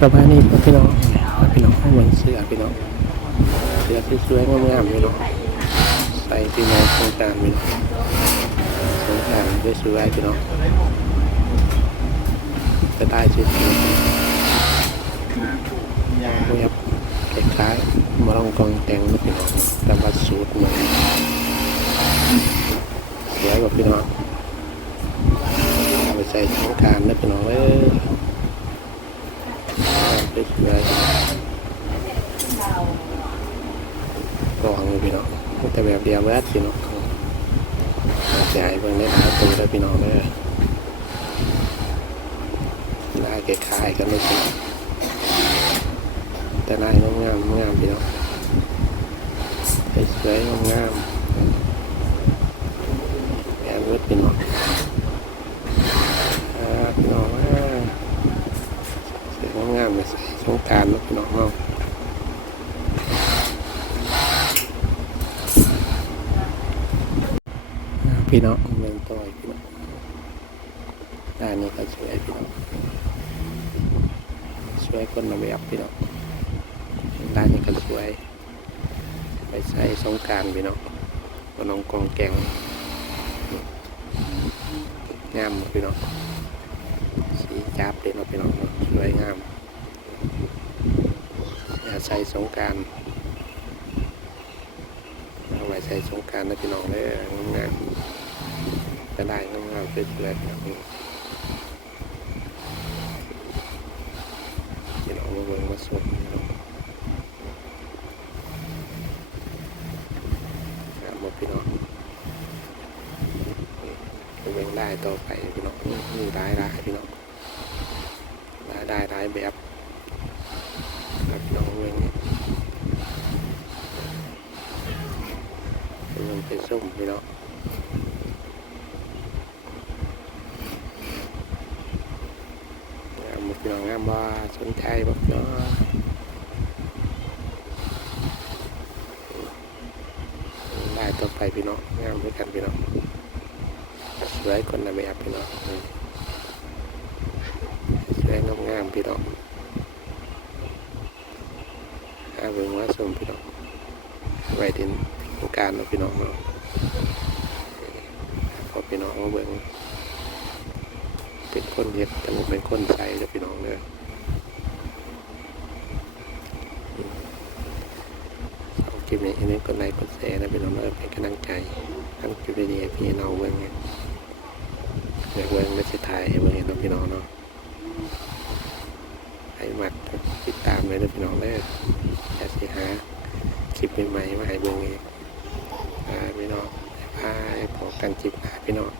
ประมาณนี้พี่น้องพี่น้องให้เหมือนเสื้อพี่น้องเสื้อที่สวยงามๆพี่น้องใส่พี่น้องสงกรารพี่น้องสงกรารด้วยสวยๆพี่น้องจะได้ชุดนี้เรียบคล้ายๆมาลองกองแต่งนะพี่น้องแต่ว่าสูตรเหมือนสวยกว่าพี่น้องไปใส่สงกรารนะพี่น้องเอ้ ไปเชื่อกองพี่น้องแต่แบบเดียวแวดพี่น้องใหญ่เบิ่งได้หลายตัวเลยพี่น้องเลยลายคล้ายๆกันเลยพี่แต่ลายงามงามงามพี่น้องสวยๆงามงามแบบเวดพี่น้องอ่าพี่น้องว่า สวยงามๆเลยสงการนะพี่น้องเนาพี่น้องเมืองต่อยพี่น้องด้านนี้ก็สวยพี่น้องสวยคนละแบบพี่น้องด้านนี้ก็สวย ไปใส่สงการพี่น้องก็น้องกองแกงงามพี่น้อง สีจับเด่นเราะพี่น้องเนาะสวยงามอย่าใส่สงการเอาไว้ใส่สงการนะพี่น้องเลยงามจะได้งามๆสวยๆพี่น้องพี่น้องมาเบิ่งมาสดหมดพี่น้องไปเบิ่งได้ต่อไปพี่น้องมีได้ได้พี่น้อง ได้หลายแบบครับน้องเวงเป็นเป็นส้มพี่น้องงามบ่พี่น้องงามว่าสนใจบ่พี่น้องได้ต่อไปพี่น้องงามด้วยกันพี่น้องสวยคนละแบบพี่น้องามพี่น้องอาเบิ่งว่าสมพี่น้องไว้ดินโครงการเนาพี่น้องเนาพอพี่น้องมาเบิ่งเป็นคนเฮ็ดแต่ผมเป็นคนใส่เด้อพี่น้องเด้อเอาคลิปนี้อันนี้กดไลค์กดแชร์นะพี่น้องเด้อเป็นกำลังใจทำคลิปนี้พี่น้องเบิ่งเนี่ยเบิ่งไม่ใช่ถ่ายเบิ่งเห็นเนาะพี่น้องเนาะ ให้มักติดตามเลยนะพี่น้องเด้อจะสิหาคลิปใหม่ๆมาให้เบิ่งอีกอ่าพี่น้องพายพอกันจิบหาพี่น้อง